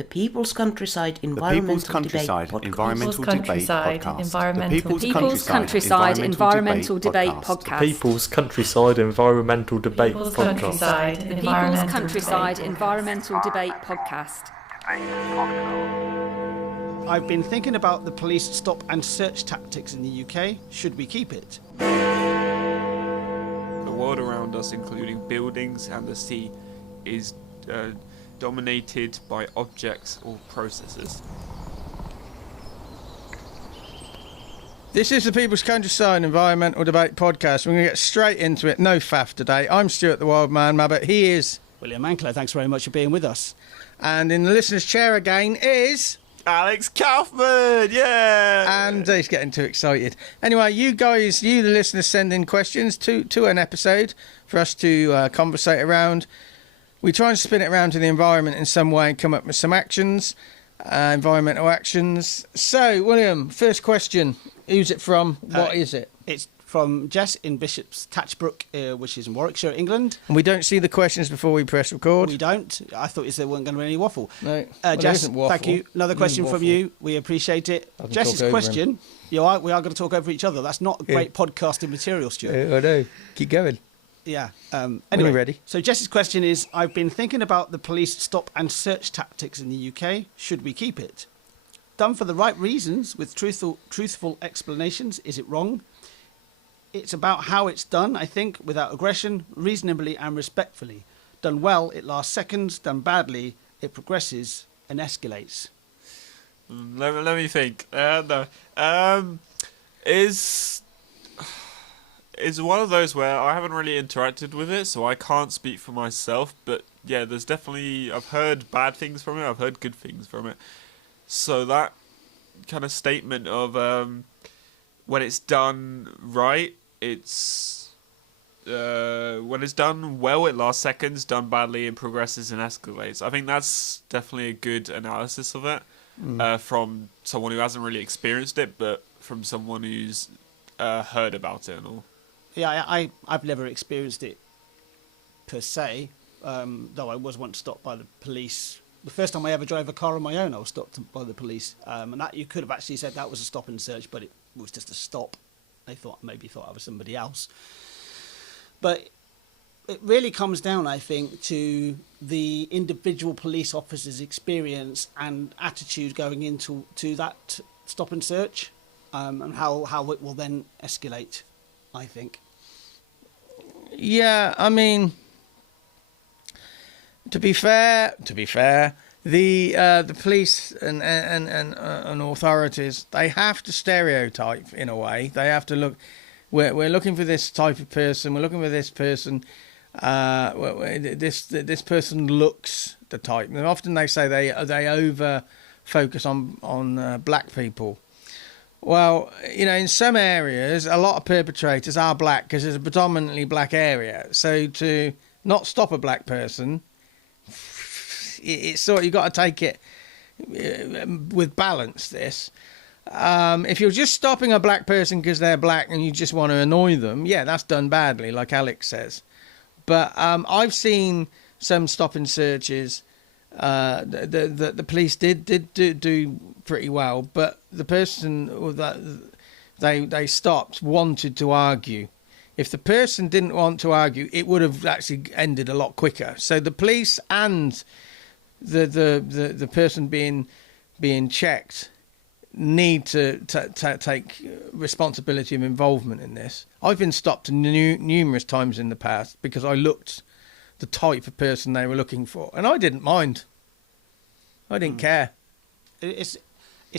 The People's Countryside The People's Environmental Countryside Debate Environmental Debate Podcast. People's Countryside Environmental Debate Podcast. People's Countryside Environmental Debate People's Podcast. Countryside Environmental Debate Podcast. I've been thinking about the police stop and search tactics in the UK. Should we keep it? The world around us, including buildings and the sea, is dominated by objects or processes. This is the People's Countryside Environmental Debate Podcast. We're going to get straight into it. No faff today. I'm Stuart the Wild Man Mabbott. He is William Ankler. Thanks very much for being with us. And in the listener's chair again is Alex Kaufman, yeah! And he's getting too excited. Anyway, you guys, the listeners, send in questions to an episode for us to conversate around. We try and spin it around to the environment in some way and come up with some actions, environmental actions. So, William, first question. Who's it from? What is it? It's from Jess in Bishop's Tatchbrook, which is in Warwickshire, England. And we don't see the questions before we press record. We don't. I thought you said there weren't going to be any waffle. No. Jess, thank you. Another question from you. We appreciate it. Jess's question. We are going to talk over each other. That's not great podcasting material, Stuart. I know. Keep going. Yeah. Anyway, ready? So Jess's question is, I've been thinking about the police stop and search tactics in the UK. Should we keep it? Done for the right reasons, with truthful explanations, is it wrong? It's about how it's done, I think, without aggression, reasonably and respectfully. Done well, it lasts seconds. Done badly, it progresses and escalates. Let me think. No. Is one of those where I haven't really interacted with it, so I can't speak for myself. But yeah, there's definitely, I've heard bad things from it. I've heard good things from it. So that kind of statement of when it's done right, it's when it's done well, it lasts seconds. Done badly, it progresses and escalates. I think that's definitely a good analysis of it from someone who hasn't really experienced it, but from someone who's heard about it and all. Yeah, I've never experienced it per se, though I was once stopped by the police. The first time I ever drove a car on my own, I was stopped by the police. And that you could have actually said that was a stop and search, but it was just a stop. They maybe thought I was somebody else. But it really comes down, I think, to the individual police officer's experience and attitude going into that stop and search, and how it will then escalate, I think. Yeah, I mean, to be fair, the police and authorities, they have to stereotype in a way. They have to look. We're looking for this type of person. We're looking for this person. This person looks the type. And often they say they over focus on black people. Well, in some areas, a lot of perpetrators are black because it's a predominantly black area. So to not stop a black person, it's sort of, you've got to take it with balance, this. If you're just stopping a black person because they're black and you just want to annoy them, yeah, that's done badly, like Alex says. But I've seen some stop and searches that the police did do pretty well, but the person that they stopped wanted to argue. If the person didn't want to argue, it would have actually ended a lot quicker. So the police and the person being checked need to take responsibility of involvement in this. I've been stopped numerous times in the past because I looked the type of person they were looking for, and I didn't mind. I didn't care. It's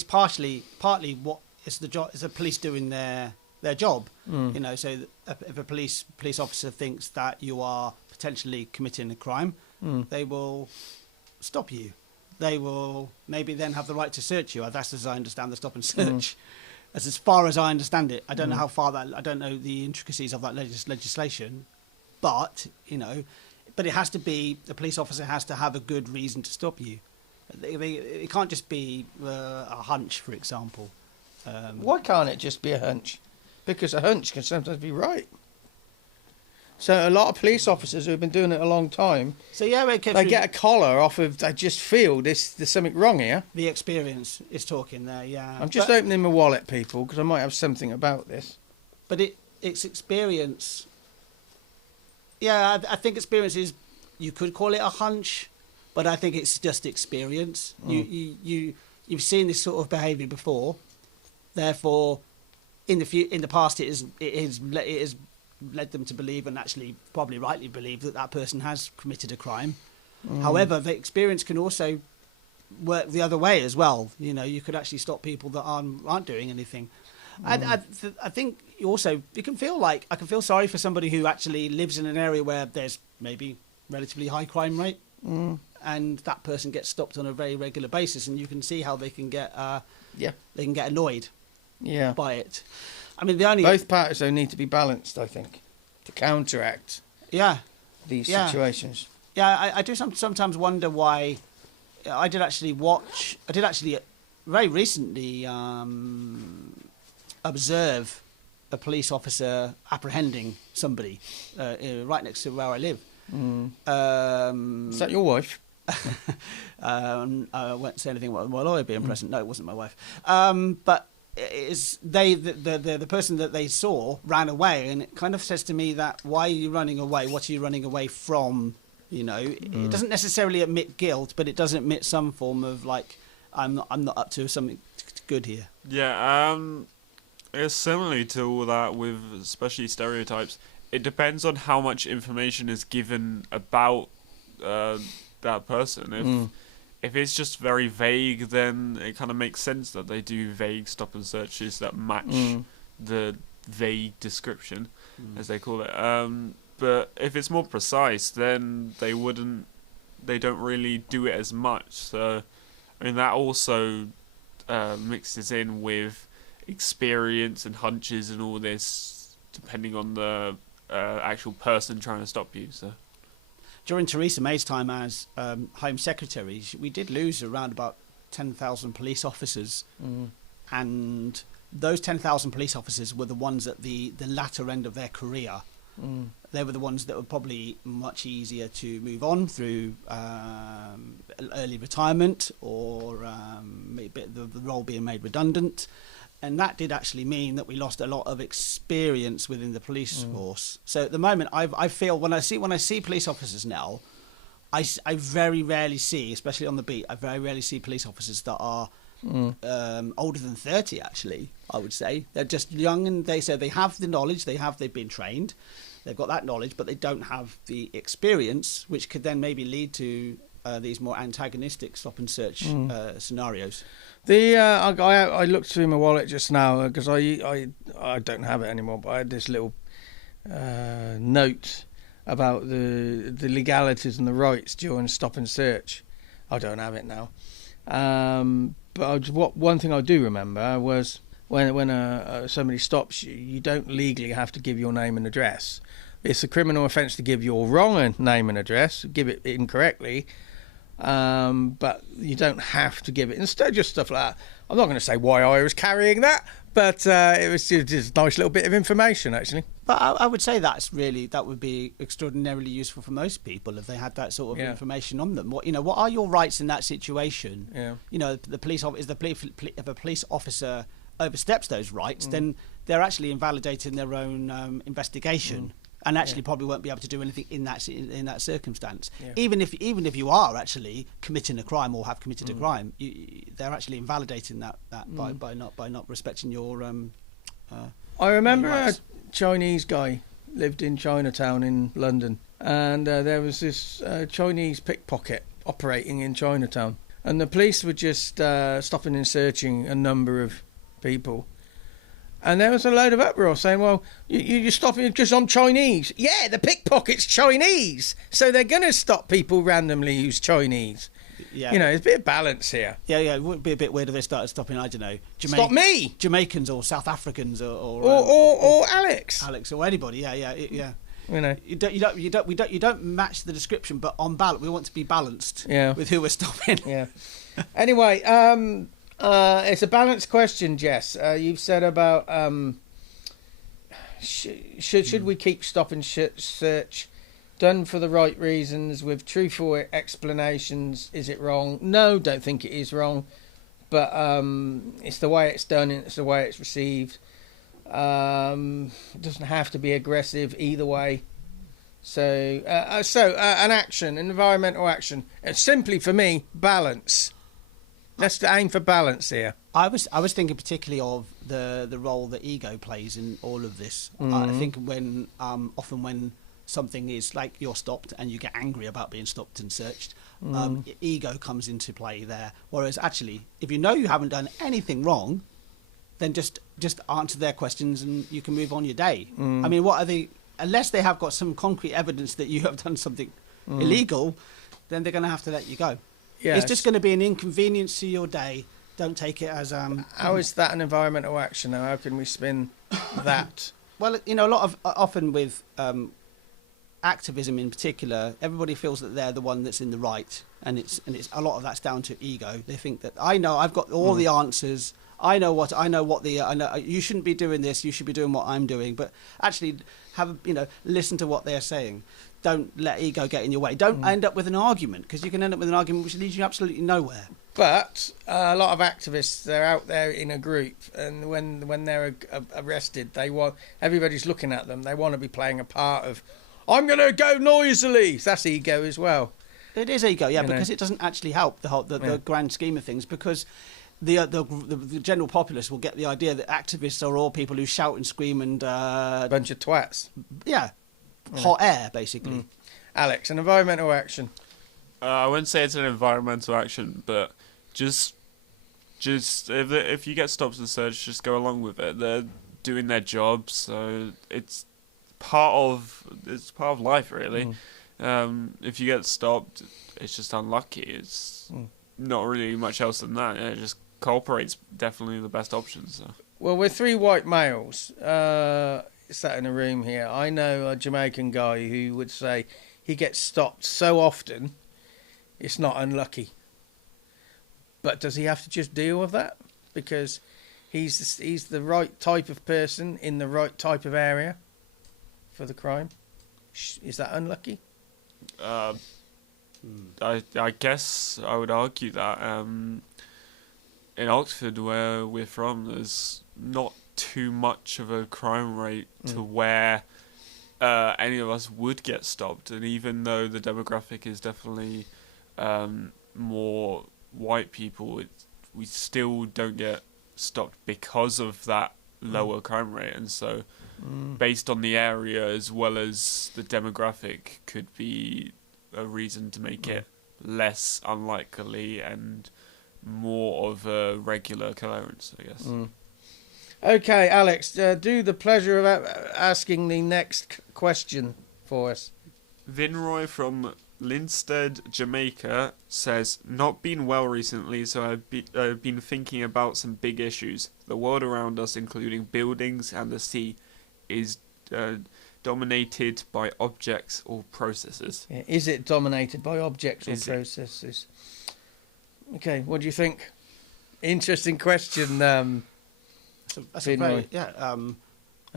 partly what is the job. Is the police doing their job? So if a police officer thinks that you are potentially committing a crime, they will stop you. They will maybe then have the right to search you. That's as I understand the stop and search. As far as I understand it, I don't know how far that. I don't know the intricacies of that legislation, but but it has to be, the police officer has to have a good reason to stop you. It can't just be a hunch, for example. Why can't it just be a hunch? Because a hunch can sometimes be right. So a lot of police officers who have been doing it a long time, So yeah, they get a collar off of. They just feel there's something wrong here. the experience is talking there. Yeah, I'm just opening my wallet, people, because I might have something about this. But it's experience. Yeah, I think experience is. You could call it a hunch, but I think it's just experience. You've seen this sort of behaviour before, therefore, in the past it has led them to believe, and actually probably rightly believe, that person has committed a crime. However, the experience can also work the other way as well. You know, you could actually stop people that aren't doing anything. And I think you can feel like, I can feel sorry for somebody who actually lives in an area where there's maybe relatively high crime rate, and that person gets stopped on a very regular basis, and you can see how they can get annoyed by it. I mean, both parties though need to be balanced, I think, to counteract these situations. Yeah, I do sometimes wonder why. I did actually very recently observe a police officer apprehending somebody right next to where I live. Is that your wife? I won't say anything about my lawyer being present. No, it wasn't my wife. But the person that they saw ran away, and it kind of says to me that, why are you running away? What are you running away from? You know, it doesn't necessarily admit guilt, but it does admit some form of like, I'm not up to something good here. Yeah, it's similarly to all that with especially stereotypes. It depends on how much information is given about that person. If it's just very vague, then it kind of makes sense that they do vague stop and searches that match the vague description, as they call it. But if it's more precise, then they don't really do it as much. So, I mean, that also mixes in with experience and hunches and all this, depending on the actual person trying to stop you. So, during Theresa May's time as Home Secretary, we did lose around about 10,000 police officers, and those 10,000 police officers were the ones at the latter end of their career. They were the ones that were probably much easier to move on through early retirement, or maybe the role being made redundant. And that did actually mean that we lost a lot of experience within the police force. So at the moment, I feel when I see police officers now, I very rarely see, especially on the beat, I very rarely see police officers that are older than 30. Actually, I would say they're just young, and they have the knowledge, they've been trained, they've got that knowledge, but they don't have the experience, which could then maybe lead to these more antagonistic stop and search scenarios. I looked through my wallet just now because I don't have it anymore, but I had this little note about the legalities and the rights during stop and search. I don't have it now, but one thing I do remember was when somebody stops you, you don't legally have to give your name and address. It's a criminal offence to give your wrong name and address, give it incorrectly. But you don't have to give it. Instead, just stuff like that. I'm not going to say why I was carrying that, but it was just a nice little bit of information, actually. But I would say that would be extraordinarily useful for most people if they had that sort of information on them. What are your rights in that situation? Yeah. You know, if a police officer oversteps those rights, then they're actually invalidating their own investigation. And actually probably won't be able to do anything in that circumstance. Yeah. Even if you are actually committing a crime or have committed a crime, they're actually invalidating that by not respecting your. I remember a Chinese guy lived in Chinatown in London, and there was this Chinese pickpocket operating in Chinatown, and the police were just stopping and searching a number of people. And there was a load of uproar saying, well, you're stopping because I'm Chinese. Yeah, the pickpocket's Chinese. So they're going to stop people randomly who's Chinese. Yeah. You know, there's a bit of balance here. Yeah, it would be a bit weird if they started stopping, I don't know, stop me! Jamaicans or South Africans or Alex. Alex or anybody, yeah. You know, you don't match the description, but on balance, we want to be balanced with who we're stopping. Yeah. Anyway, it's a balanced question, Jess. You've said about should we keep stop and search? Done for the right reasons with truthful explanations. Is it wrong? No, don't think it is wrong. But it's the way it's done and it's the way it's received. It doesn't have to be aggressive either way. So an environmental action. Simply for me, balance. Let's aim for balance here. I was thinking particularly of the role that ego plays in all of this. I think when often when something is like you're stopped and you get angry about being stopped and searched, ego comes into play there. Whereas actually, if you know you haven't done anything wrong, then just answer their questions and you can move on your day. I mean, what are they? Unless they have got some concrete evidence that you have done something illegal, then they're going to have to let you go. Yes. It's just going to be an inconvenience to your day. Don't take it as How is that an environmental action? How can we spin that? Well, often with activism in particular, everybody feels that they're the one that's in the right, and it's a lot of that's down to ego. They think that I've got all the answers. I know you shouldn't be doing this. You should be doing what I'm doing. But actually, listen to what they're saying. Don't let ego get in your way. Don't end up with an argument, because you can end up with an argument which leads you absolutely nowhere. But a lot of activists, they're out there in a group, and when they're arrested, everybody's looking at them. They want to be playing a part of, I'm going to go noisily. That's ego as well. It is ego, yeah, because it doesn't actually help the grand scheme of things, because the general populace will get the idea that activists are all people who shout and scream and bunch of twats. Yeah, hot air basically. Alex, an environmental action. I wouldn't say it's an environmental action, but just if you get stopped and searched, just go along with it. They're doing their job, so it's part of life, really. If you get stopped, it's just unlucky. It's not really much else than that. It just cooperate's definitely the best option. So. Well, we're three white males sat in a room here. I know a Jamaican guy who would say he gets stopped so often, it's not unlucky. But does he have to just deal with that? Because he's the right type of person in the right type of area for the crime. Is that unlucky? I guess I would argue that in Oxford, where we're from, there's not too much of a crime rate to where any of us would get stopped. And even though the demographic is definitely more white people, we still don't get stopped because of that lower crime rate. And so based on the area as well as the demographic could be a reason to make it less unlikely and more of a regular occurrence, I guess. Okay, Alex, do the pleasure of asking the next question for us. Vinroy from Linstead, Jamaica says, not been well recently, so I've been thinking about some big issues. The world around us, including buildings and the sea, is dominated by objects or processes. Yeah, is it dominated by objects or processes? Okay, what do you think? Interesting question. That's a very, I'm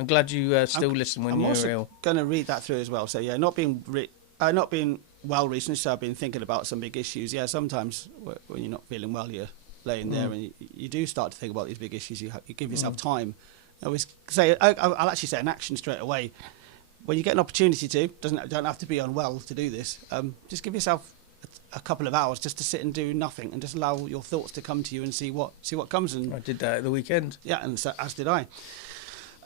glad you still listen when you're ill. I'm going to read that through as well. So yeah, not being well recently, so I've been thinking about some big issues. Yeah, sometimes when you're not feeling well, you're laying there and you do start to think about these big issues. You give yourself time. I always say, I'll actually say an action straight away. When you get an opportunity to, don't have to be unwell to do this. Just give yourself a couple of hours just to sit and do nothing and just allow your thoughts to come to you and see what comes. And I did that at the weekend. Yeah, and so, as did I.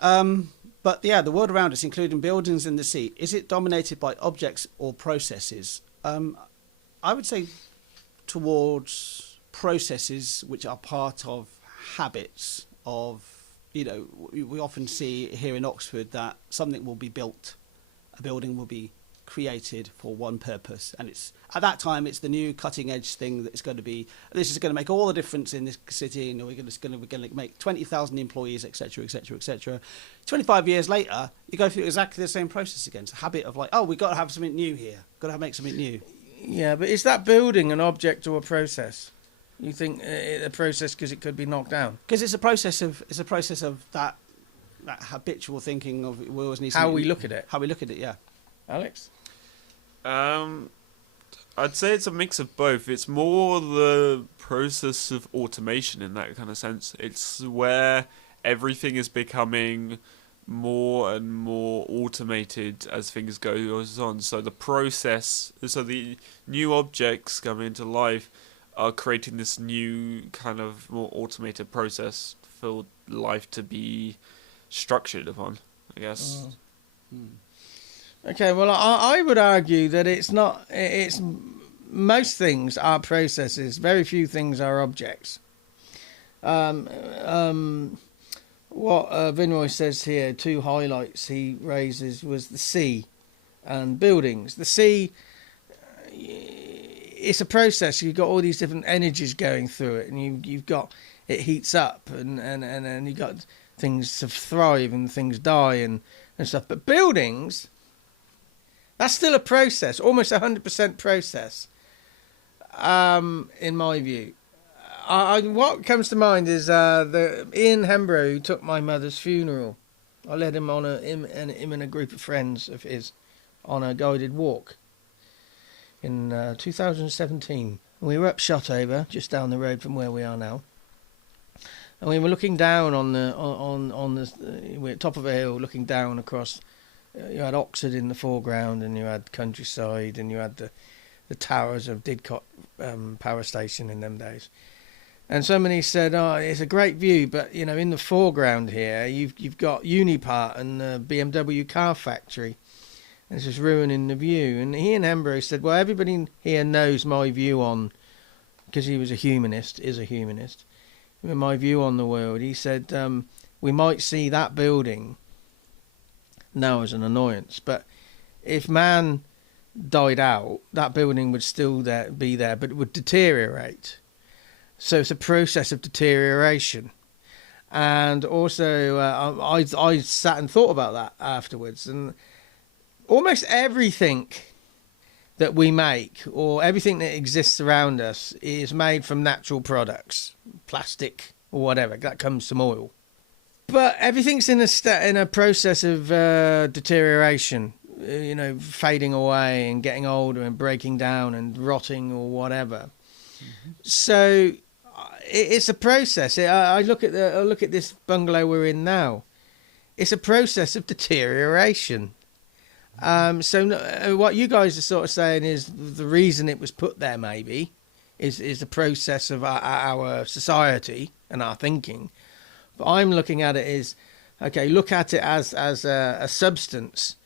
But yeah, the world around us, including buildings and the sea, is it dominated by objects or processes? I would say towards processes which are part of habits of, we often see here in Oxford that something will be built, a building will be created for one purpose, and it's at that time it's the new cutting edge thing that is going to be, this is going to make all the difference in this city, and we're going to make 20,000 employees, etc., etc., etc. 25 years later, you go through exactly the same process again. It's a habit of like, we've got to have something new here, got to make something new. Yeah, but is that building an object or a process? You think a process because it could be knocked down? Because it's a process of that that habitual thinking of we always need how we look at it. How we look at it, yeah. Alex? I'd say it's a mix of both. It's more the process of automation in that kind of sense. It's where everything is becoming more and more automated as things goes on. So the new objects coming into life are creating this new kind of more automated process for life to be structured upon, I guess. Okay, well, I would argue that it's not. It's most things are processes. Very few things are objects. What Vinroy says here, 2 highlights he raises was the sea and buildings. The sea, it's a process. You've got all these different energies going through it, and you've got it heats up, and you've got things to thrive and things die and stuff. But buildings, that's still a process, almost 100% process, in my view. What comes to mind is Ian Hembrough, who took my mother's funeral. I led him on him and a group of friends of his on a guided walk in 2017. We were up Shotover, just down the road from where we are now. And we were looking down we're at top of a hill, looking down across. You had Oxford in the foreground, and you had countryside, and you had the towers of Didcot power station in them days. And somebody said, "Oh, it's a great view, but you know, in the foreground here, you've got Unipart and the BMW car factory, and it's just ruining the view." And Ian Hembrough said, "Well, everybody here knows my view on," because he was a humanist, my view on the world. He said, "We might see that building now as an annoyance, but if man died out, that building would still be there, but it would deteriorate. So it's a process of deterioration." And also, I sat and thought about that afterwards, and almost everything that we make, or everything that exists around us, is made from natural products, plastic or whatever. That comes from oil. But everything's in a process of deterioration, fading away and getting older and breaking down and rotting or whatever. Mm-hmm. So it's a process. I look at this bungalow we're in now. It's a process of deterioration. So what you guys are sort of saying is the reason it was put there maybe is the process of our society and our thinking. But I'm looking at it as, okay, look at it as a substance.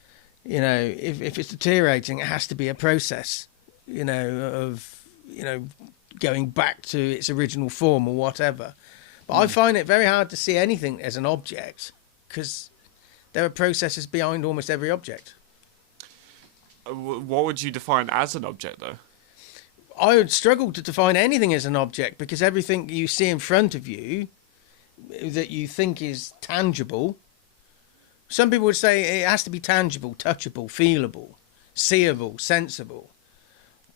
If it's deteriorating, it has to be a process, of going back to its original form or whatever. But I find it very hard to see anything as an object, because there are processes behind almost every object. What would you define as an object, though? I would struggle to define anything as an object, because everything you see in front of you that you think is tangible, some people would say it has to be tangible, touchable, feelable, seeable, sensible.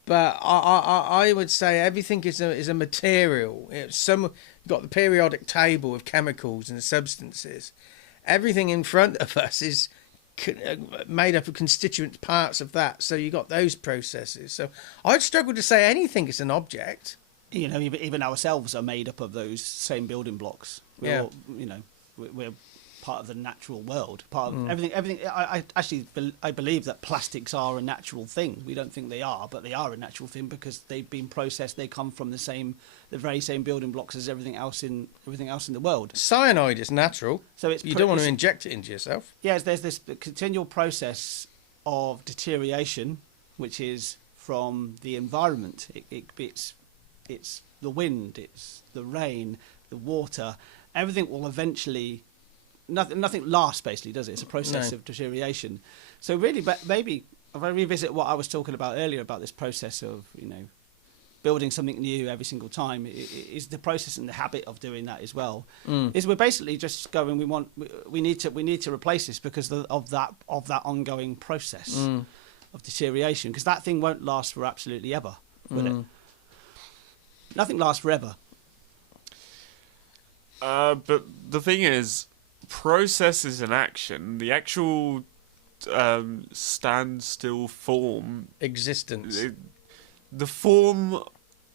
But I would say everything is a material. You've got the periodic table of chemicals and substances. Everything in front of us is made up of constituent parts of that. So you got those processes. So I'd struggle to say anything is an object. Even ourselves are made up of those same building blocks. We're part of the natural world, part of everything. I believe that plastics are a natural thing. We don't think they are, but they are a natural thing because they've been processed. They come from the very same building blocks as everything else in the world. Cyanide is natural, so you don't want to inject it into yourself. Yes, there's this continual process of deterioration, which is from the environment. It's the wind, it's the rain, the water. Everything will eventually. Nothing lasts, basically, does it? It's a process of deterioration. So really, but maybe if I revisit what I was talking about earlier about this process of building something new every single time, is the process and the habit of doing that as well. Is we're basically just going. We need to replace this because of that ongoing process of deterioration, because that thing won't last for absolutely ever, will it? Nothing lasts forever. But the thing is, process is an action. The actual standstill form, Existence. the form,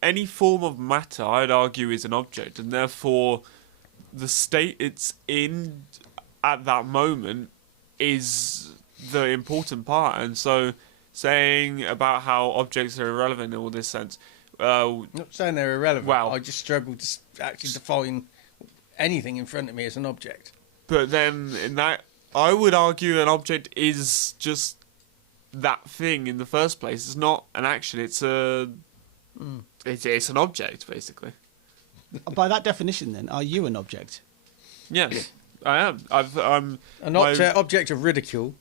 any form of matter, I'd argue, is an object, and therefore the state it's in at that moment is the important part. And so saying about how objects are irrelevant in all this sense, Not saying they're irrelevant. Wow. I just struggle to actually define anything in front of me as an object. but then in that, I would argue an object is just that thing in the first place. It's not an action. It's it's an object, basically. By that definition, then, are you an object? Yes, I am. I'm An my- object of ridicule.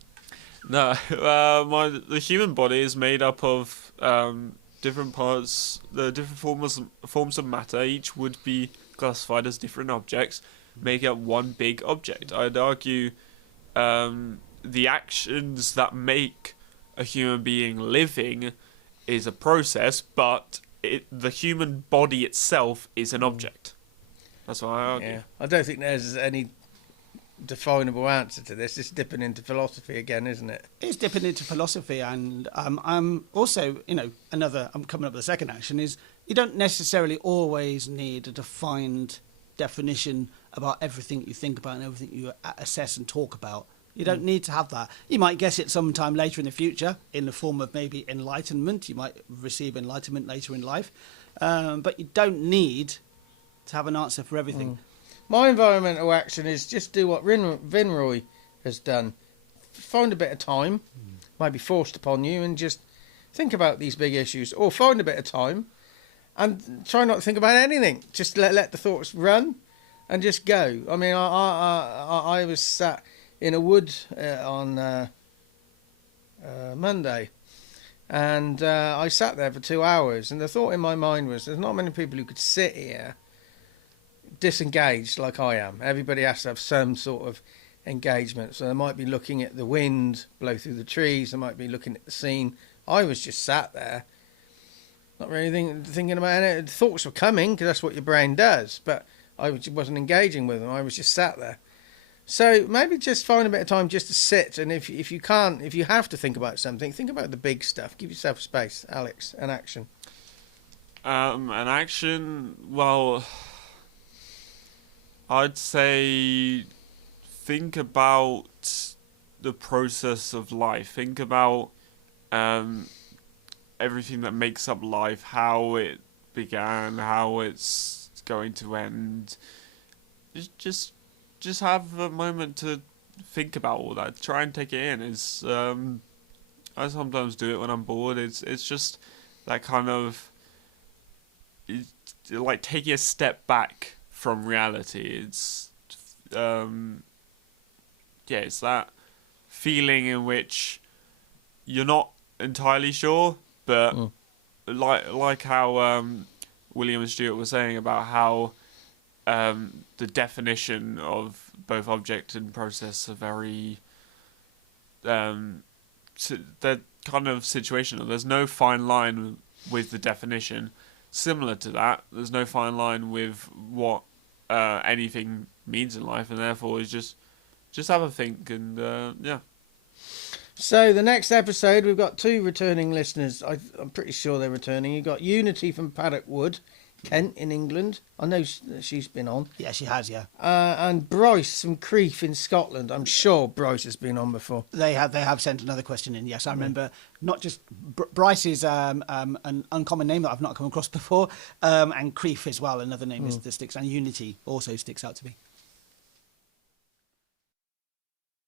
No, the human body is made up of different parts, the different forms of matter. Each would be classified as different objects, make up one big object. I'd argue the actions that make a human being living is a process, but the human body itself is an object. That's what I argue. Yeah. I don't think there's any definable answer to this. It's dipping into philosophy again, isn't it? It's dipping into philosophy, and I'm also, I'm coming up with a second action is you don't necessarily always need a defined definition about everything you think about and everything you assess and talk about. You don't need to have that. You might guess it sometime later in the future in the form of maybe enlightenment. You might receive enlightenment later in life, but you don't need to have an answer for everything. My environmental action is just do what Vinroy has done. Find a bit of time, maybe forced upon you, and just think about these big issues. Or find a bit of time and try not to think about anything. Just let the thoughts run and just go. I mean, I was sat in a wood on Monday, and I sat there for 2 hours, and the thought in my mind was there's not many people who could sit here disengaged like I am. Everybody has to have some sort of engagement. So they might be looking at the wind blow through the trees, they might be looking at the scene. I was just sat there, not really thinking about it. Thoughts were coming because that's what your brain does, but I wasn't engaging with them. I was just sat there. So maybe just find a bit of time just to sit, and if you can't, if you have to think about something, think about the big stuff. Give yourself space. Alex, an action. An action, well, I'd say think about the process of life. Think about everything that makes up life, how it began, how it's going to end. Just have a moment to think about all that. Try and take it in. I sometimes do it when I'm bored. It's just that kind of like taking a step back from reality. It's it's that feeling in which you're not entirely sure, but like how William and Stuart were saying about how the definition of both object and process are very they're kind of situational. There's no fine line with the definition. Similar to that, there's no fine line with what anything means in life, and therefore is just have a think and yeah. So the next episode, we've got 2 returning listeners. I'm pretty sure they're returning. You've got Unity from Paddock Wood, Kent in England. I know she's been on. Yeah, she has, yeah. And Bryce from Crieff in Scotland. I'm sure Bryce has been on before. They have sent another question in. Yes, I remember. Not just Bryce is an uncommon name that I've not come across before, and Crieff as well. Another name that sticks, and Unity also sticks out to me.